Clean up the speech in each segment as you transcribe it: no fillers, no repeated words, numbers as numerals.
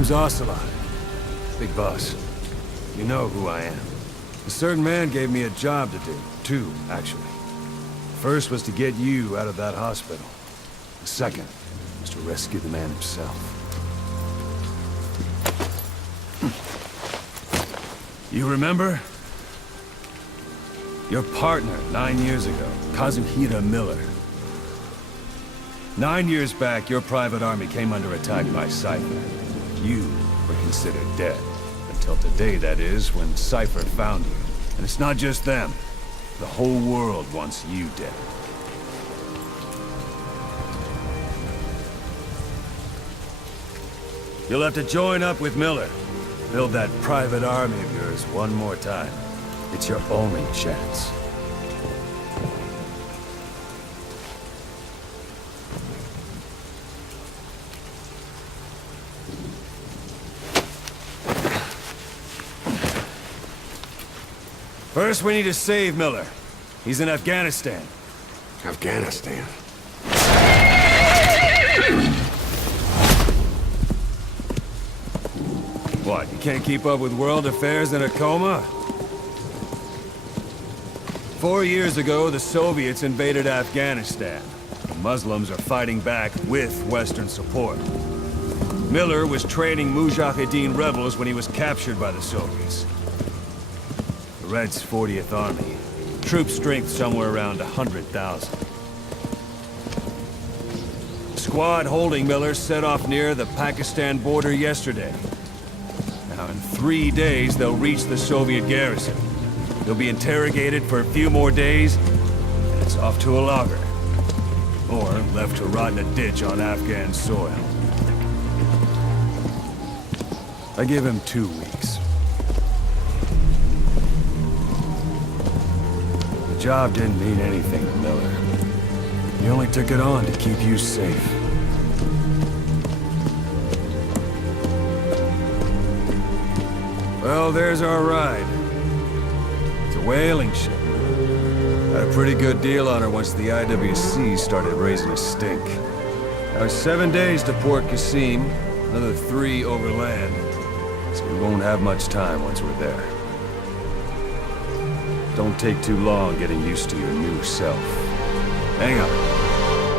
name's Ocelot. Big boss. You know who I am. A certain man gave me a job to do. Two, actually. First was to get you out of that hospital. The second was to rescue the man himself. You remember? Your partner 9 years ago, Kazuhira Miller. 9 years back, your private army came under attack by Cypher. You were considered dead. Until today, that is, when Cypher found you. And it's not just them. The whole world wants you dead. You'll have to join up with Miller. Build that private army of yours one more time. It's your only chance. First, we need to save Miller. He's in Afghanistan. Afghanistan? What, you can't keep up with world affairs in a coma? 4 years ago, the Soviets invaded Afghanistan. The Muslims are fighting back with Western support. Miller was training Mujahideen rebels when he was captured by the Soviets. The Reds' 40th Army. Troop strength somewhere around 100,000. The squad holding Miller set off near the Pakistan border yesterday. Now, in 3 days, they'll reach the Soviet garrison. They'll be interrogated for a few more days, and it's off to a lager. Or left to rot in a ditch on Afghan soil. I give him 2 weeks. The job didn't mean anything to Miller. He only took it on to keep you safe. Well, there's our ride. It's a whaling ship. Had a pretty good deal on her once the IWC started raising a stink. Now it's 7 days to Port Qasim, another 3 overland. So we won't have much time once we're there. Don't take too long getting used to your new self. Hang on.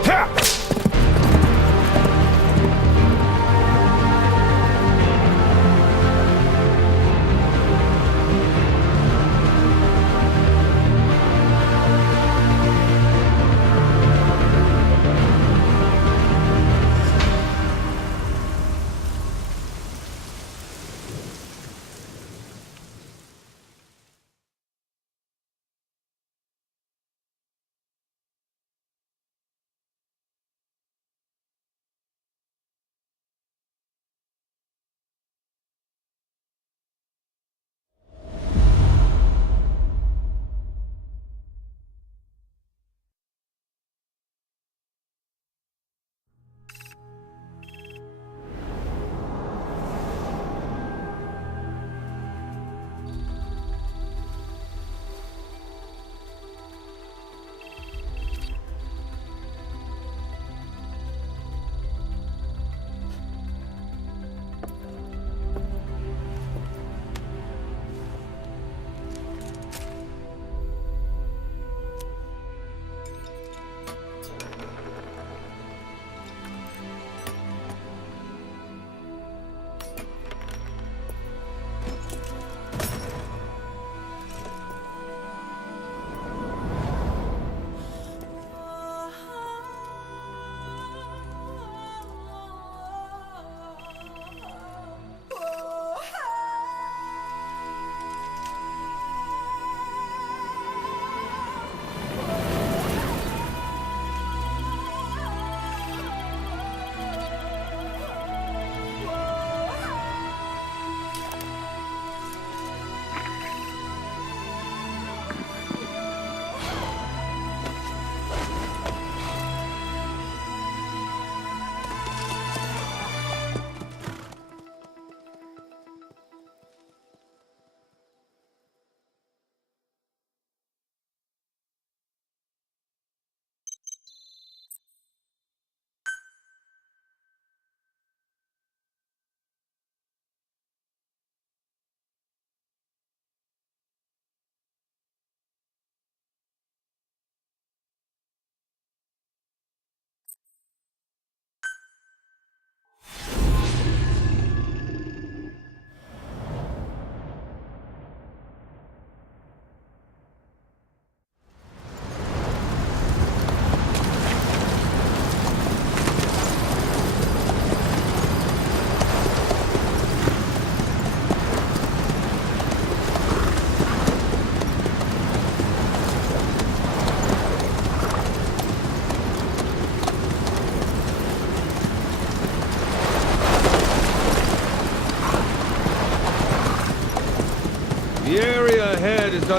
Ha!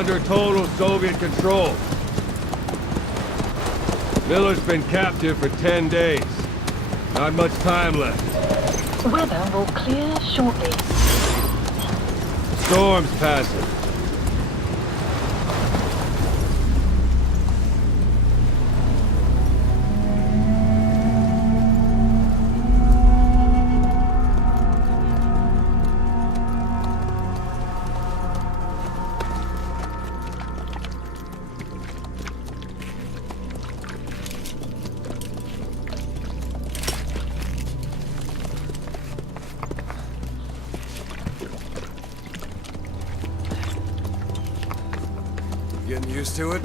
under total Soviet control. Miller's been captive for 10 days. Not much time left. Weather will clear shortly. Storm's passing. Getting used to it?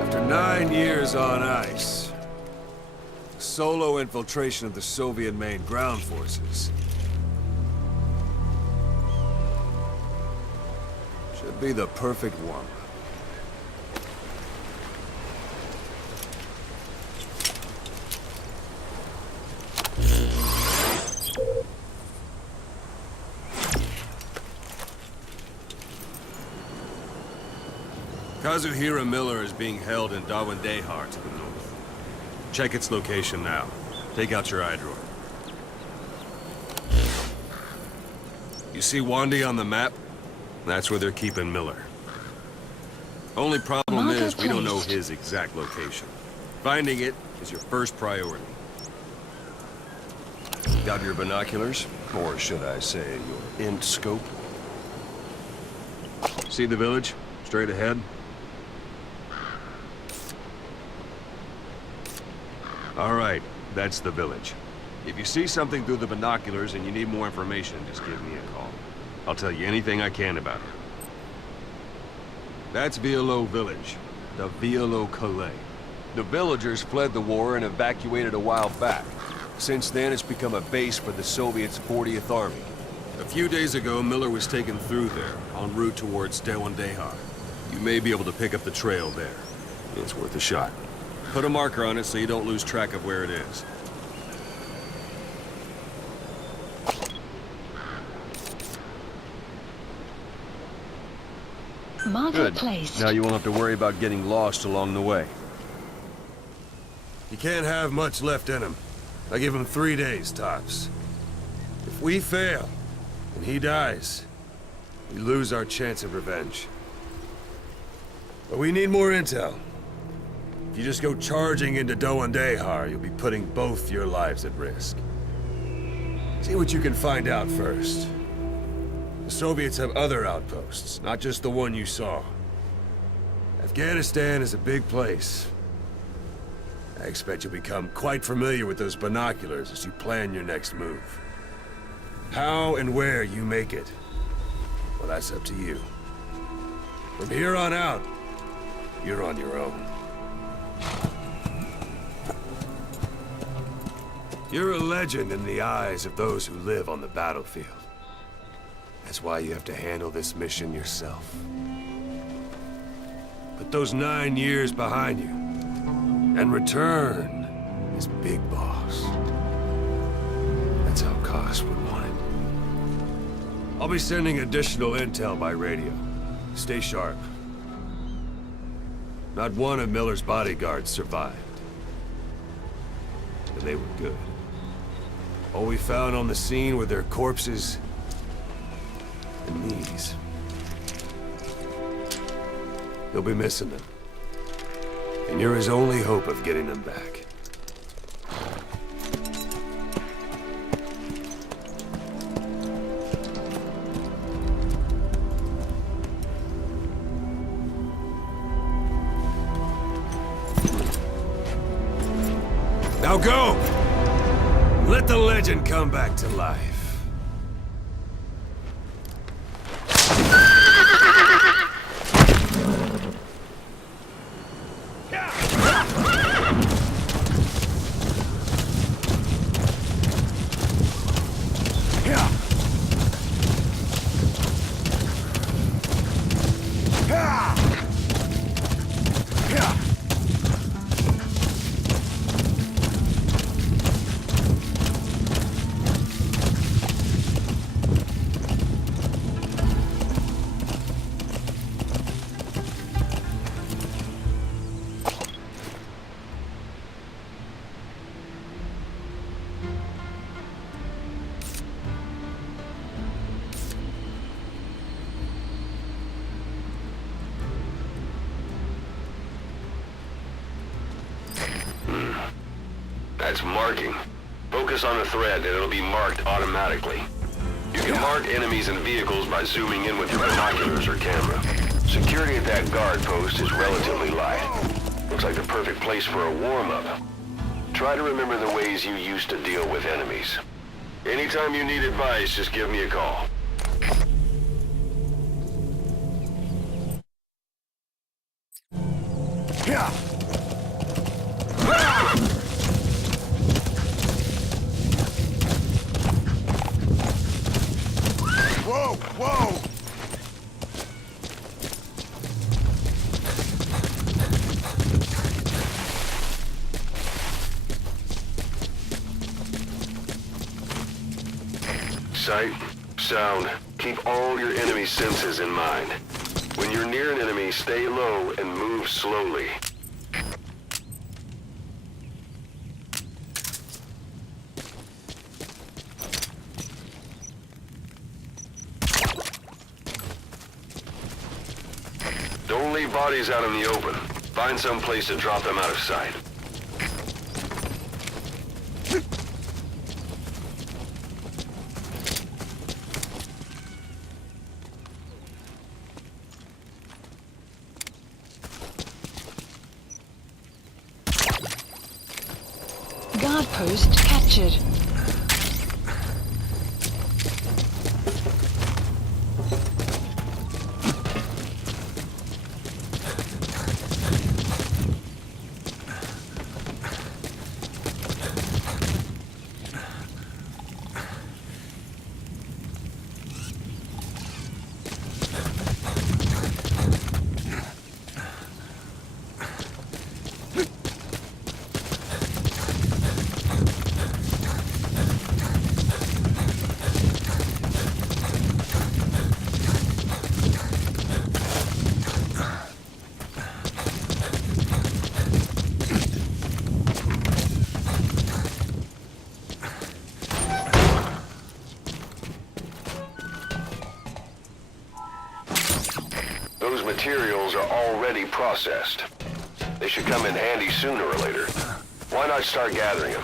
After 9 years on ice, solo infiltration of the Soviet main ground forces should be the perfect warm-up. Kazuhira Miller is being held in Dawandehar to the north. Check its location now. Take out your iDroid. You see Wandy on the map? That's where they're keeping Miller. Only problem is we don't know his exact location. Finding it is your first priority. Got your binoculars? Or should I say, your int scope? See the village? Straight ahead? All right, that's the village. If you see something through the binoculars and you need more information, just give me a call. I'll tell you anything I can about it. That's Violo Village, the Violo Calais. The villagers fled the war and evacuated a while back. Since then, it's become a base for the Soviets' 40th Army. A few days ago, Miller was taken through there, en route towards Dawandehar. You may be able to pick up the trail there. It's worth a shot. Put a marker on it so you don't lose track of where it is. Marker placed. Now you won't have to worry about getting lost along the way. You can't have much left in him. I give him 3 days, tops. If we fail, and he dies, we lose our chance of revenge. But we need more intel. If you just go charging into Dawandehar, you'll be putting both your lives at risk. See what you can find out first. The Soviets have other outposts, not just the one you saw. Afghanistan is a big place. I expect you'll become quite familiar with those binoculars as you plan your next move. How and where you make it, well, that's up to you. From here on out, you're on your own. You're a legend in the eyes of those who live on the battlefield. That's why you have to handle this mission yourself. Put those 9 years behind you, and return as Big Boss. That's how Koss would want it. I'll be sending additional intel by radio. Stay sharp. Not one of Miller's bodyguards survived. And they were good. All we found on the scene were their corpses and knees. You'll be missing them. And you're his only hope of getting them back. Now go! Let the legend come back to life. That's marking. Focus on a thread and it'll be marked automatically. You can mark enemies and vehicles by zooming in with your binoculars or camera. Security at that guard post is relatively light. Looks like the perfect place for a warm-up. Try to remember the ways you used to deal with enemies. Anytime you need advice, just give me a call. Yeah. Whoa, whoa! Sight, sound, keep all your enemy senses in mind. When you're near an enemy, stay low and move slowly. Don't leave bodies out in the open. Find some place to drop them out of sight. Guard post captured. Those materials are already processed. They should come in handy sooner or later. Why not start gathering them?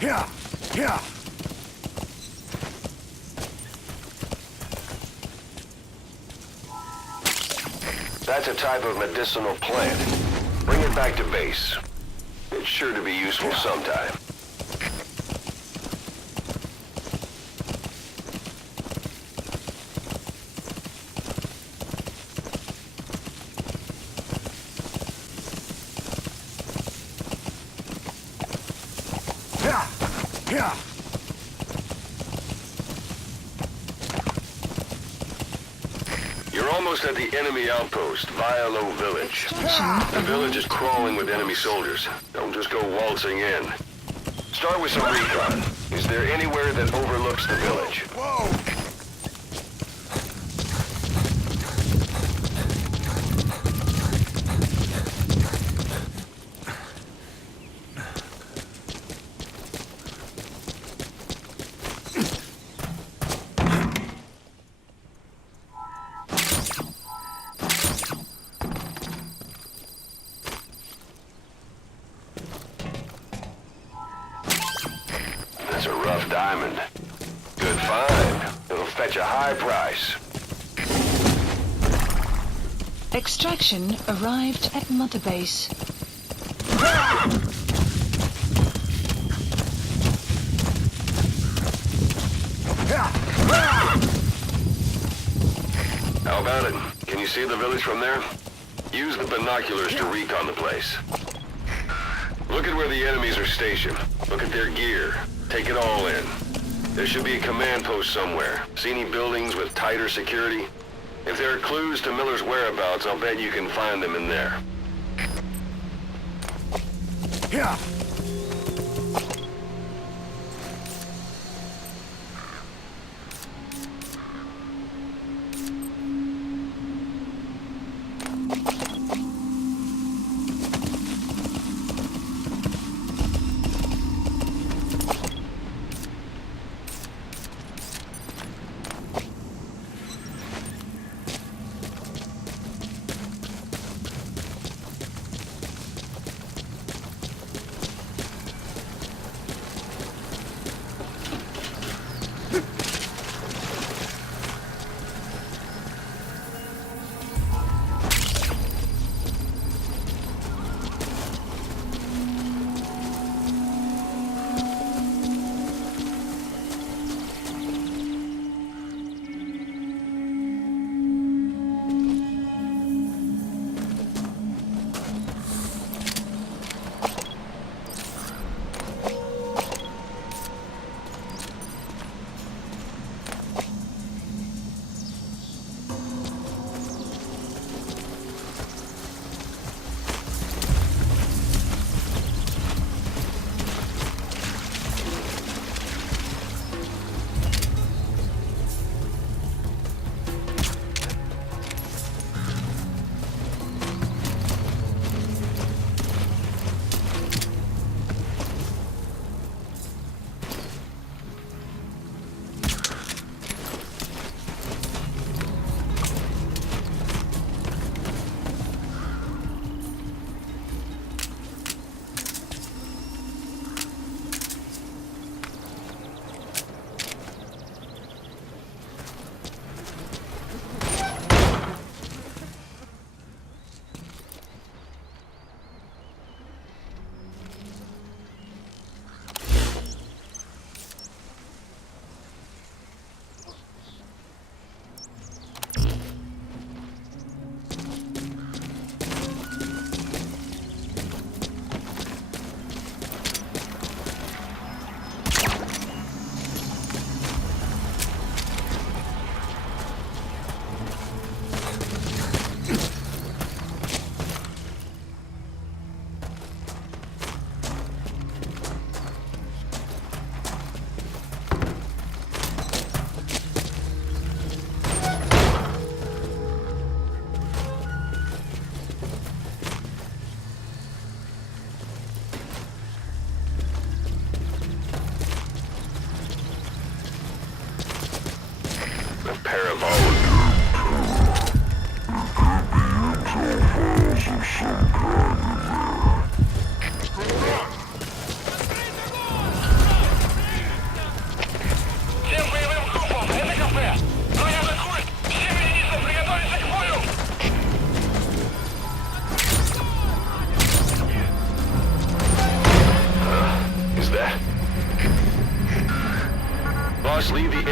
Yeah, yeah. That's a type of medicinal plant. Bring it back to base. It's sure to be useful sometime. Yeah, yeah. You're almost at the enemy outpost, Violo Village. The village is crawling with enemy soldiers. Don't just go waltzing in. Start with some recon. Is there anywhere that overlooks the village? Whoa! That's a rough diamond. Good find. It'll fetch a high price. Extraction arrived at Mother Base. How about it? Can you see the village from there? Use the binoculars to recon the place. Look at where the enemies are stationed. Look at their gear. Take it all in. There should be a command post somewhere. See any buildings with tighter security? If there are clues to Miller's whereabouts, I'll bet you can find them in there. Yeah.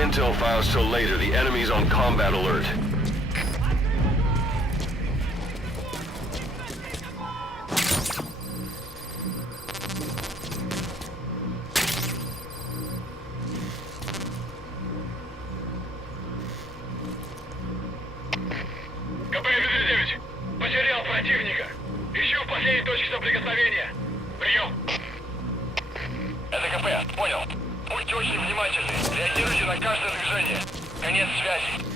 intel files till later. The enemy's on combat alert. КП-59. Потерял противника. Ищу последней точки соприкосновения. Прием. Это КП. Понял. Будьте очень внимательны. Реагируйте на каждое движение. Конец связи.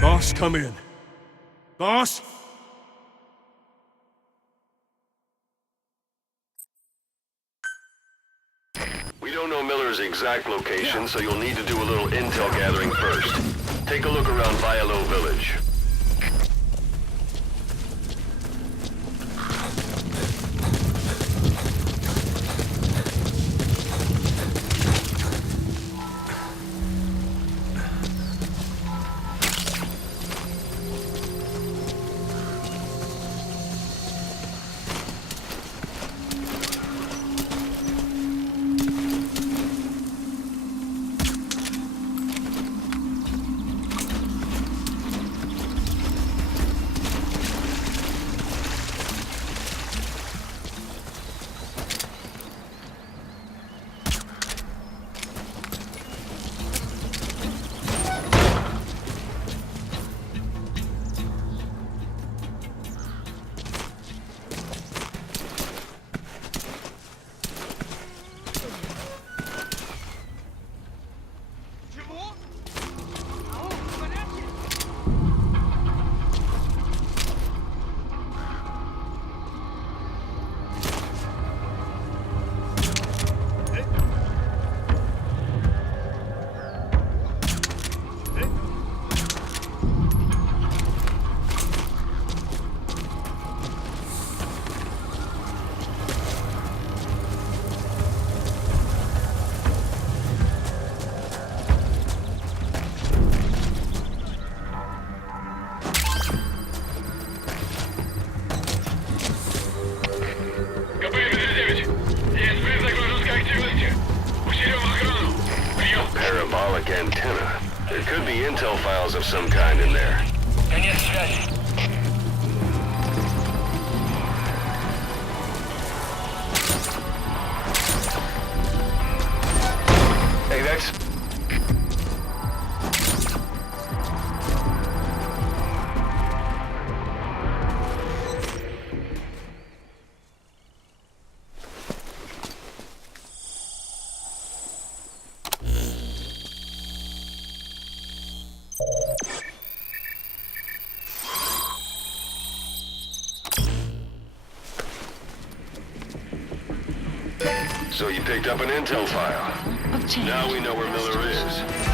Boss, come in. Boss? We don't know Miller's exact location, so you'll need to do a little intel gathering first. Take a look around Vialo Village. Parabolic antenna. There could be intel files of some kind in there. Конец связи. Hey, that's... So you picked up an intel file. Obtained. Now we know where Miller is.